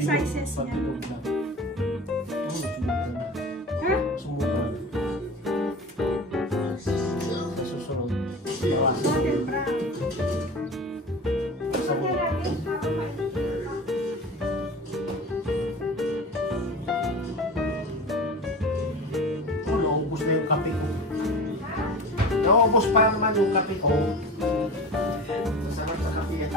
yung sizes niya. Ha? Golden brown. Naubos na yung kape ko. Naubos pa naman yung kape ko. Masarap sa kape yan.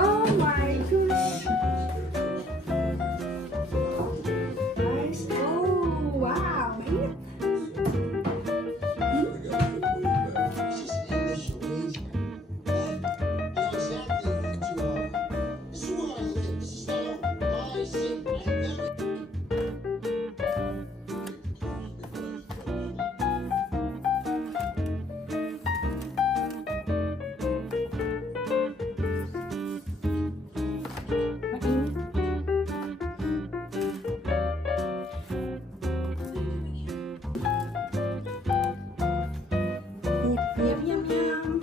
Oh my gosh. Nice. Oh, wow. Mainit. Yum, yum, yum.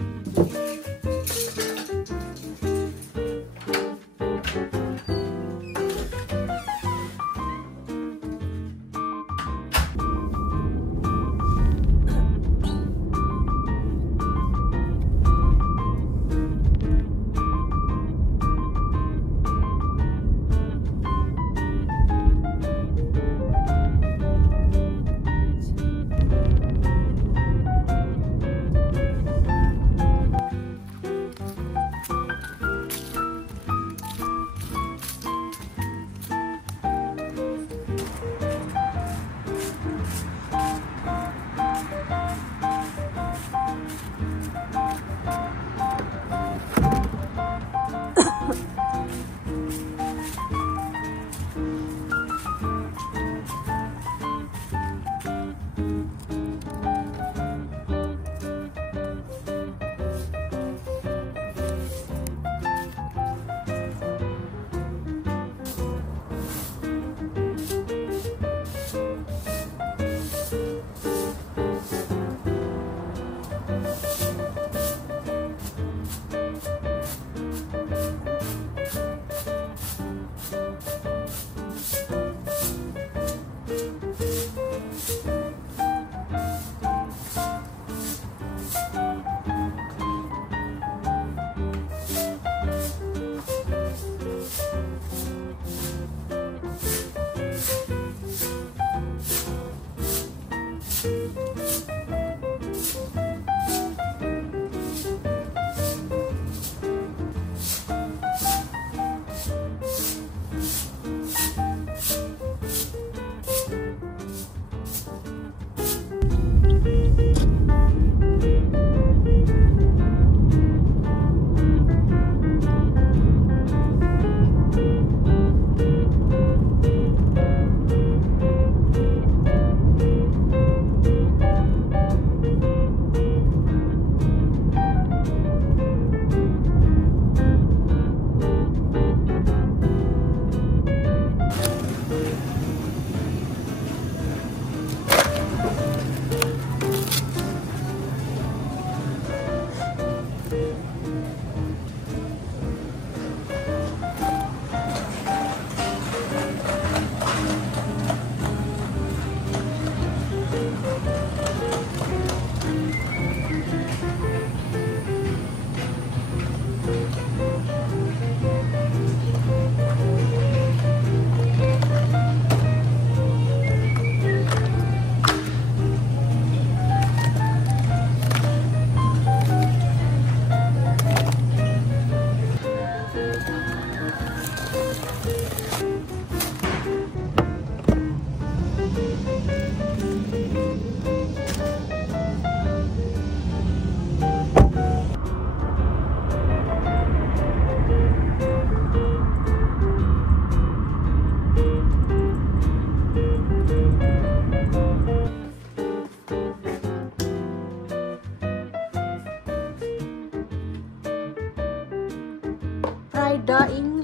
Fried daing.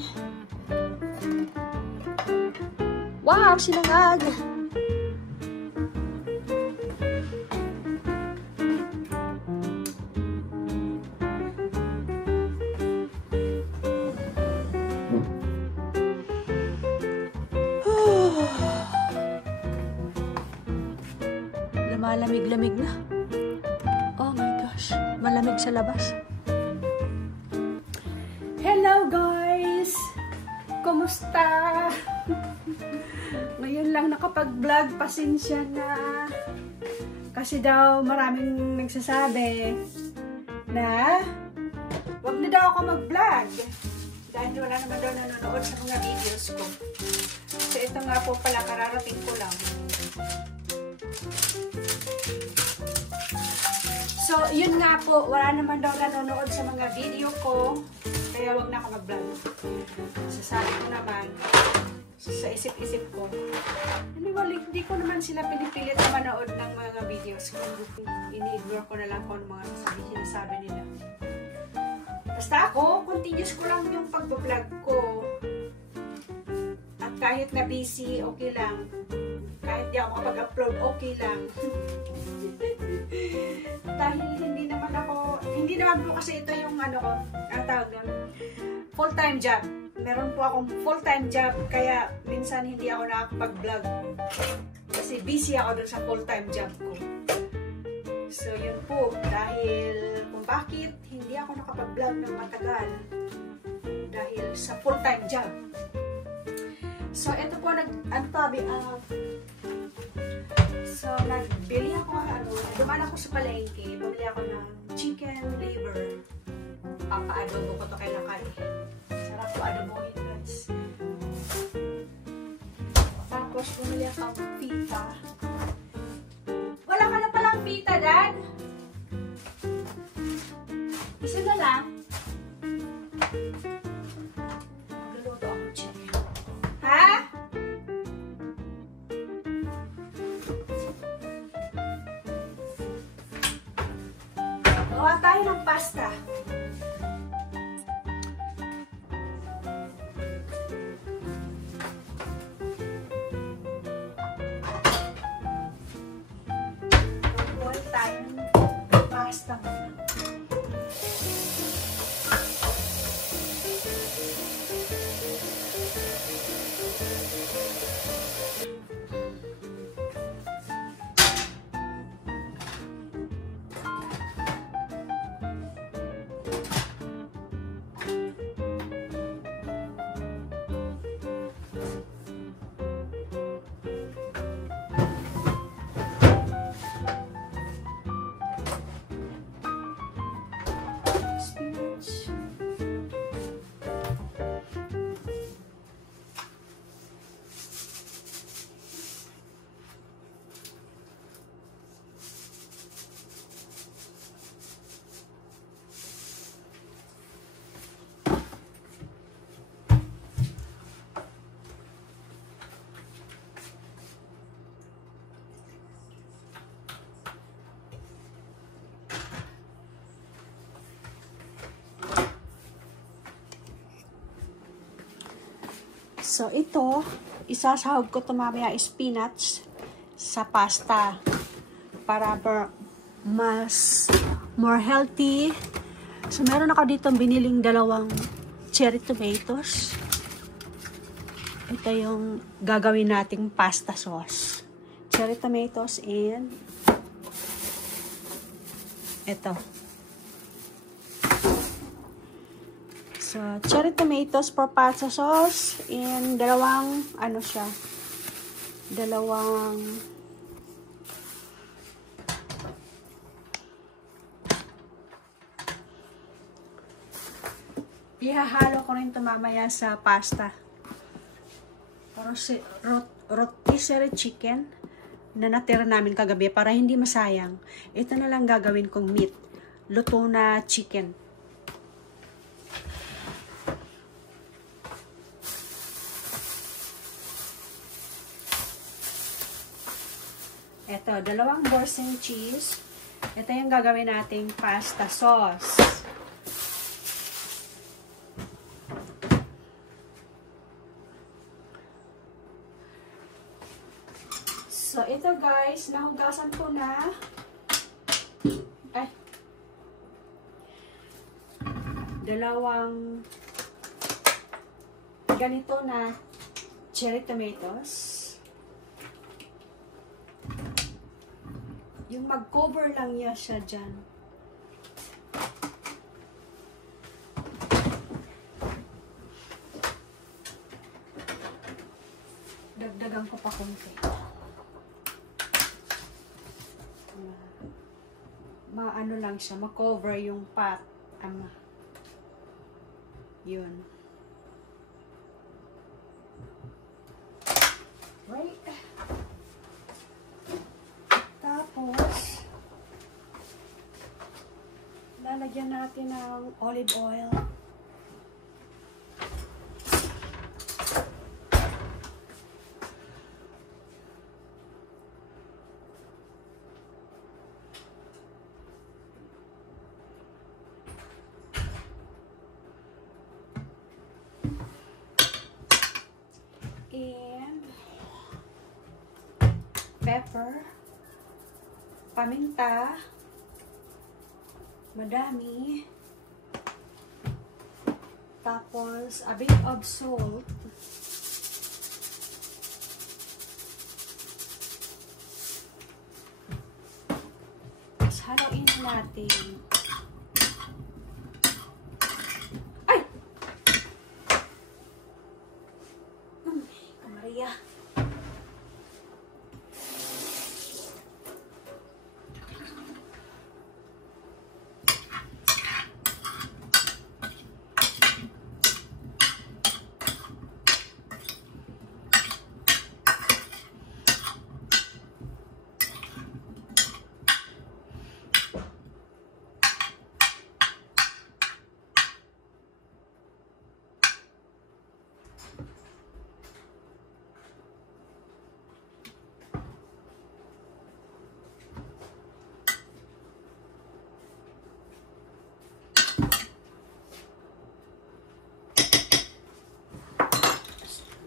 Wow, sinangag. lumalamig-lamig na. Oh my gosh, malamig sa labas. Hello guys! Kumusta? Ngayon lang nakapag-vlog, pasensya na. Kasi daw maraming nagsasabi na wag na daw ako mag-vlog. Dahil wala naman daw nanonood sa mga videos ko. So ito nga po pala, kararating ko lang. So yun nga po, wala naman daw nanonood sa mga video ko. Kaya wag na ako mag-vlog. Sasabi ko naman, sa isip-isip ko, hindi ko naman sila pinipilit na manood ng mga videos ko. Ini-ignore ko na lang kung mga sinasabi nila. Basta ako, continuous ko lang yung pag-vlog ko. At kahit na busy, okay lang. Kahit di ako makapag-upload, okay lang. Dahil hindi naman po kasi ito yung ano ko, ang tawag doon, full-time job. Meron po akong full-time job, kaya minsan hindi ako nakakapag-vlog. Kasi busy ako doon sa full-time job ko. So yun po, dahil kung bakit hindi ako nakapag-vlog ng matagal. Dahil sa full-time job. So ito po, nagbili ako, dumaan ako sa palengke, bumili ako ng chicken liver. Papa-adobo ko to kay Nakay. Sarap to adobohin, guys. Tapos bumili ako ng pita. Wala ka na palang pita, Dad? Isa na lang. Magluluto ako chicken. Ha? Gawa tayo ng pasta. Gawa tayo ng pasta. So, ito, isasahog ko ito mamaya spinach sa pasta para more healthy. So, meron ako dito biniling dalawang cherry tomatoes. Ito yung gagawin nating pasta sauce. Cherry tomatoes and ito. So, cherry tomatoes for pasta sauce and dalawang ihahalo ko rin ito mamaya sa pasta. Para rotisserie chicken na natira namin kagabi para hindi masayang. Ito na lang gagawin kong meat. Luto na chicken. Ito, dalawang Boursin cheese. Ito yung gagawin nating pasta sauce. So, ito guys, nahugasan ko na. Dalawang ganito na cherry tomatoes. Yung mag-cover lang niya siya dyan. Dagdagan ko pa konti. Maano lang siya, ma-cover yung pot. Yun. Right. Tapos, lalagyan natin ng olive oil. And pepper, paminta, madami, tapos a bit of salt, tapos haluin natin. Maria.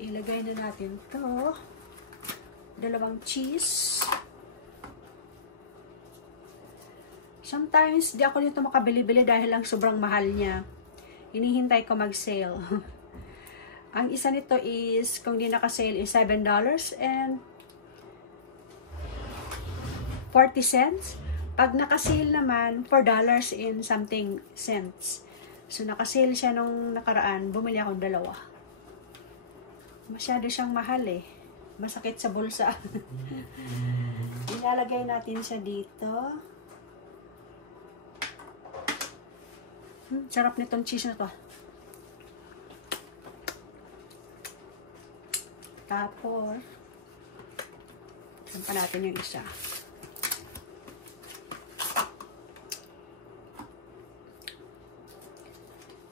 Ilagay na natin to. Dalawang cheese. Sometimes, di ako nito makabili-bili dahil lang sobrang mahal niya. Hinihintay ko mag-sale. Ang isa nito is, kung di naka-sale, is $7 and 40 cents. Pag naka-sale naman, $4 and something cents. So, naka-sale siya nung nakaraan. Bumili akong dalawa. Masyado siyang mahal eh. Masakit sa bulsa. Ilalagay natin siya dito. Sarap nitong cheese na to. Tapos, pa natin yung isa.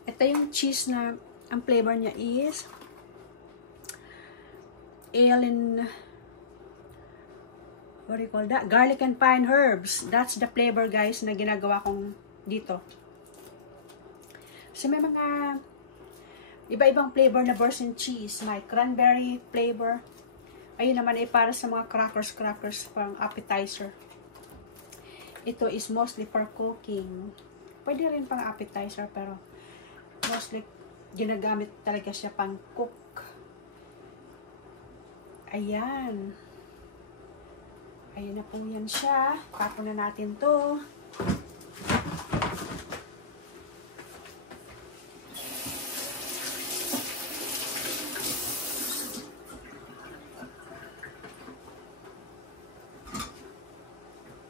Ito yung cheese na ang flavor niya is ale and what do you call that? Garlic and pine herbs. That's the flavor, guys, na ginagawa kong dito. So, may mga iba-ibang flavor na Bursin cheese. May cranberry flavor. Ayun naman ay para sa mga crackers pang appetizer. Ito is mostly for cooking. Pwede rin pang appetizer, pero mostly ginagamit talaga siya pang cook. Ayan. Ayan na po yan siya. Tapon na natin to.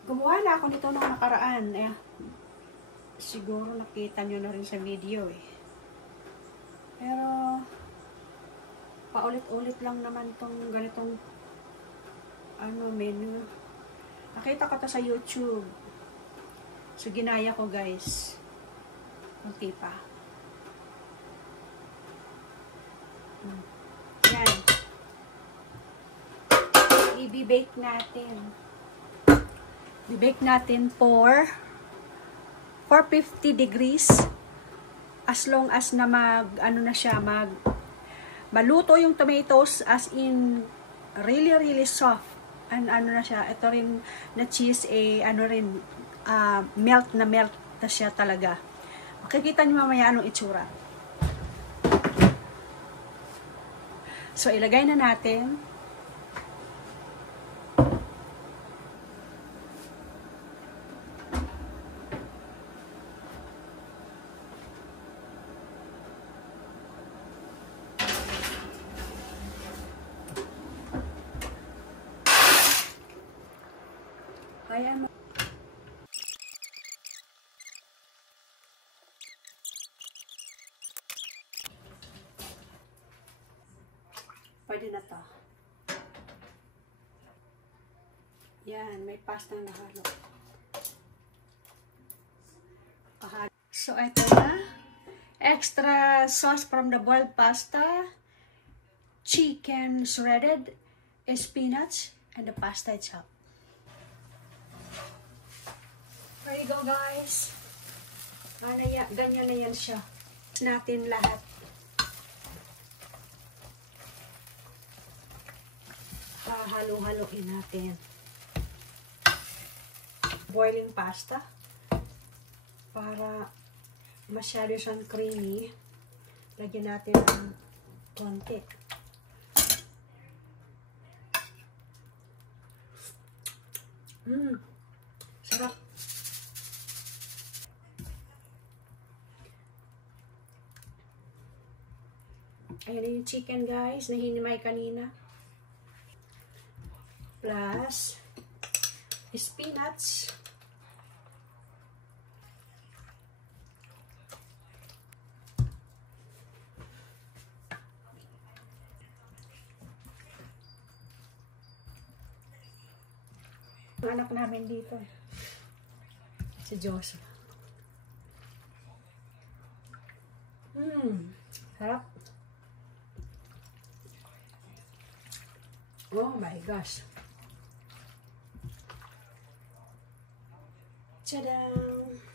Gumawa na ako nito nung nakaraan. Siguro nakita nyo na rin sa video eh. Pero paulit-ulit lang naman tong ganitong menu. Nakita ko to sa YouTube. So ginaya ko, guys. Okay pa. Yan. I-bake natin. I-bake natin for 450 degrees. As long as na maluto yung tomatoes, as in really soft. And na siya, ito rin na cheese melt na siya talaga. Makikita niyo mamaya anong itsura. So ilagay na natin. Ayan. Pwede na to. Yan, may pasta na halo. So, ito na. Extra sauce from the boiled pasta, chicken shredded, spinach, and the pasta itself. There you go, guys. Ganyan na yan siya. Natin lahat. Halo-haloin natin. Boiling pasta. Para masyado siyang creamy. Lagyan natin ng konti. Sarap. Ayan yung chicken, guys, na hinimay kanina. Plus, spinach. Ang anak namin dito, si Joseph. Sarap. Oh my gosh. Tadam!